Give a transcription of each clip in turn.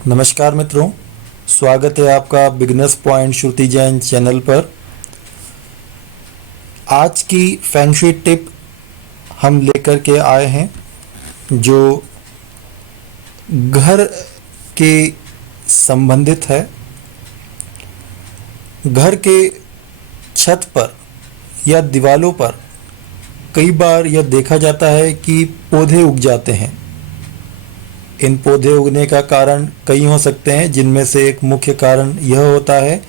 नमस्कार मित्रों, स्वागत है आपका बिगनर्स पॉइंट श्रुति जैन चैनल पर। आज की फेंग शुई टिप हम लेकर के आए हैं जो घर के संबंधित है। घर के छत पर या दीवारों पर कई बार यह देखा जाता है कि पौधे उग जाते हैं। इन पौधे उगने का कारण कई हो सकते हैं, जिनमें से एक मुख्य कारण यह होता है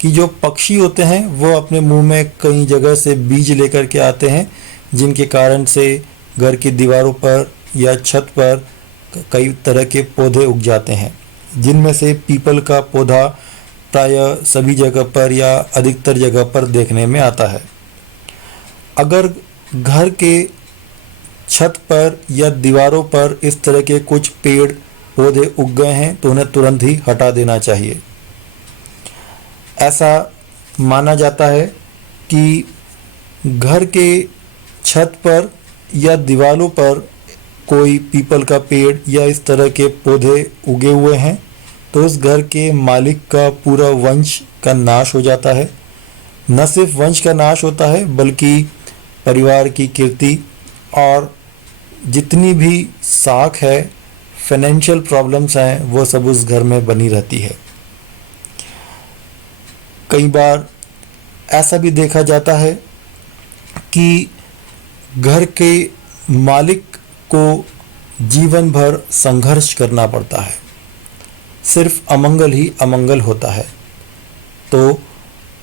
कि जो पक्षी होते हैं वो अपने मुंह में कई जगह से बीज लेकर के आते हैं, जिनके कारण से घर की दीवारों पर या छत पर कई तरह के पौधे उग जाते हैं, जिनमें से पीपल का पौधा प्रायः सभी जगह पर या अधिकतर जगह पर देखने में आता है। अगर घर के छत पर या दीवारों पर इस तरह के कुछ पेड़ पौधे उग गए हैं तो उन्हें तुरंत ही हटा देना चाहिए। ऐसा माना जाता है कि घर के छत पर या दीवारों पर कोई पीपल का पेड़ या इस तरह के पौधे उगे हुए हैं तो उस घर के मालिक का पूरा वंश का नाश हो जाता है। न सिर्फ वंश का नाश होता है बल्कि परिवार की कीर्ति और जितनी भी साख है, फाइनेंशियल प्रॉब्लम्स हैं, वो सब उस घर में बनी रहती है। कई बार ऐसा भी देखा जाता है कि घर के मालिक को जीवन भर संघर्ष करना पड़ता है, सिर्फ अमंगल ही अमंगल होता है। तो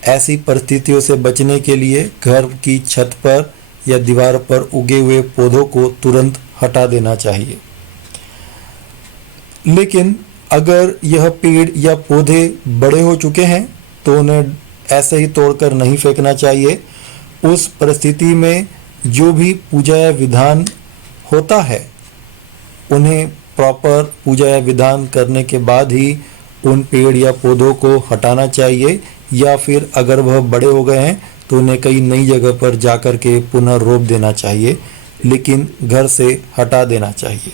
ऐसी परिस्थितियों से बचने के लिए घर की छत पर या दीवार पर उगे हुए पौधों को तुरंत हटा देना चाहिए। लेकिन अगर यह पेड़ या पौधे बड़े हो चुके हैं तो उन्हें ऐसे ही तोड़कर नहीं फेंकना चाहिए। उस परिस्थिति में जो भी पूजा या विधान होता है उन्हें प्रॉपर पूजा या विधान करने के बाद ही उन पेड़ या पौधों को हटाना चाहिए, या फिर अगर वह बड़े हो गए हैं तो उन्हें कई नई जगह पर जाकर के पुनः रोप देना चाहिए, लेकिन घर से हटा देना चाहिए।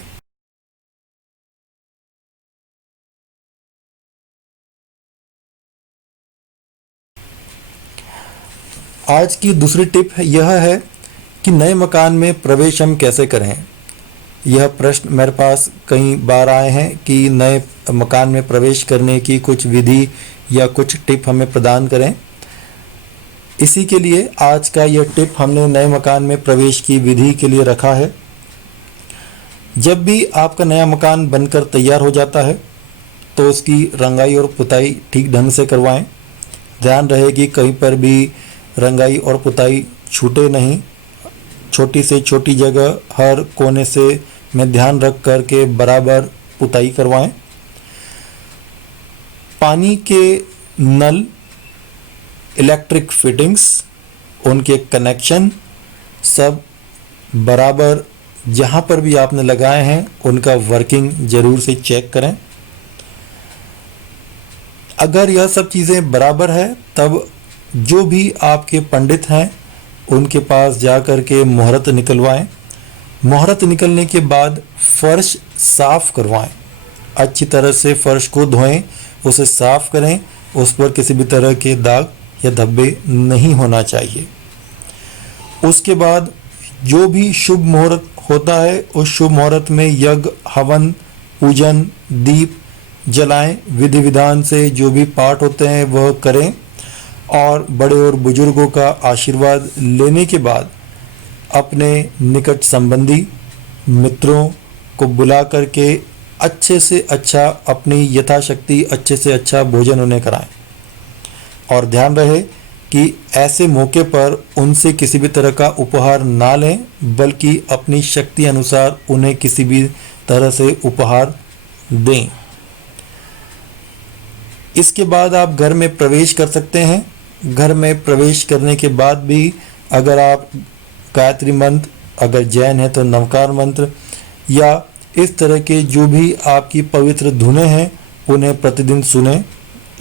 आज की दूसरी टिप यह है कि नए मकान में प्रवेश हम कैसे करें। यह प्रश्न मेरे पास कई बार आए हैं कि नए मकान में प्रवेश करने की कुछ विधि या कुछ टिप हमें प्रदान करें। इसी के लिए आज का यह टिप हमने नए मकान में प्रवेश की विधि के लिए रखा है। जब भी आपका नया मकान बनकर तैयार हो जाता है तो उसकी रंगाई और पुताई ठीक ढंग से करवाएं। ध्यान रहे कि कहीं पर भी रंगाई और पुताई छूटे नहीं। छोटी से छोटी जगह हर कोने से में ध्यान रख करके बराबर पुताई करवाएं। पानी के नल, इलेक्ट्रिक फिटिंग्स, उनके कनेक्शन सब बराबर जहाँ पर भी आपने लगाए हैं उनका वर्किंग ज़रूर से चेक करें। अगर यह सब चीज़ें बराबर है तब जो भी आपके पंडित हैं उनके पास जा कर के मुहूर्त निकलवाएं। मुहूर्त निकलने के बाद फर्श साफ करवाएं। अच्छी तरह से फर्श को धोएं, उसे साफ करें। उस पर किसी भी तरह के दाग या धब्बे नहीं होना चाहिए। उसके बाद जो भी शुभ मुहूर्त होता है उस शुभ मुहूर्त में यज्ञ, हवन, पूजन, दीप जलाएं। विधि विधान से जो भी पाठ होते हैं वह करें और बड़े और बुजुर्गों का आशीर्वाद लेने के बाद अपने निकट संबंधी मित्रों को बुला करके अच्छे से अच्छा, अपनी यथाशक्ति अच्छे से अच्छा भोजन उन्हें कराएं। और ध्यान रहे कि ऐसे मौके पर उनसे किसी भी तरह का उपहार ना लें, बल्कि अपनी शक्ति अनुसार उन्हें किसी भी तरह से उपहार दें। इसके बाद आप घर में प्रवेश कर सकते हैं। घर में प्रवेश करने के बाद भी अगर आप गायत्री मंत्र, अगर जैन है तो नवकार मंत्र या इस तरह के जो भी आपकी पवित्र धुनें हैं उन्हें प्रतिदिन सुने।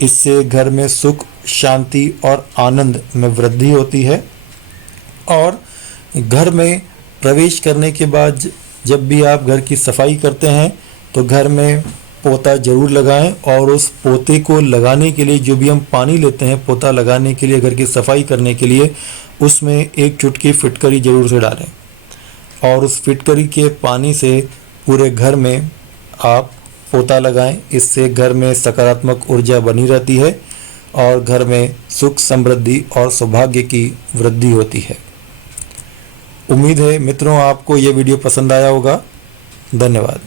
इससे घर में सुख, शांति और आनंद में वृद्धि होती है। और घर में प्रवेश करने के बाद जब भी आप घर की सफाई करते हैं तो घर में पोता ज़रूर लगाएं और उस पोते को लगाने के लिए जो भी हम पानी लेते हैं पोता लगाने के लिए, घर की सफाई करने के लिए, उसमें एक चुटकी फिटकरी ज़रूर से डालें और उस फिटकरी के पानी से पूरे घर में आप पोता लगाएं। इससे घर में सकारात्मक ऊर्जा बनी रहती है और घर में सुख, समृद्धि और सौभाग्य की वृद्धि होती है। उम्मीद है मित्रों आपको ये वीडियो पसंद आया होगा। धन्यवाद।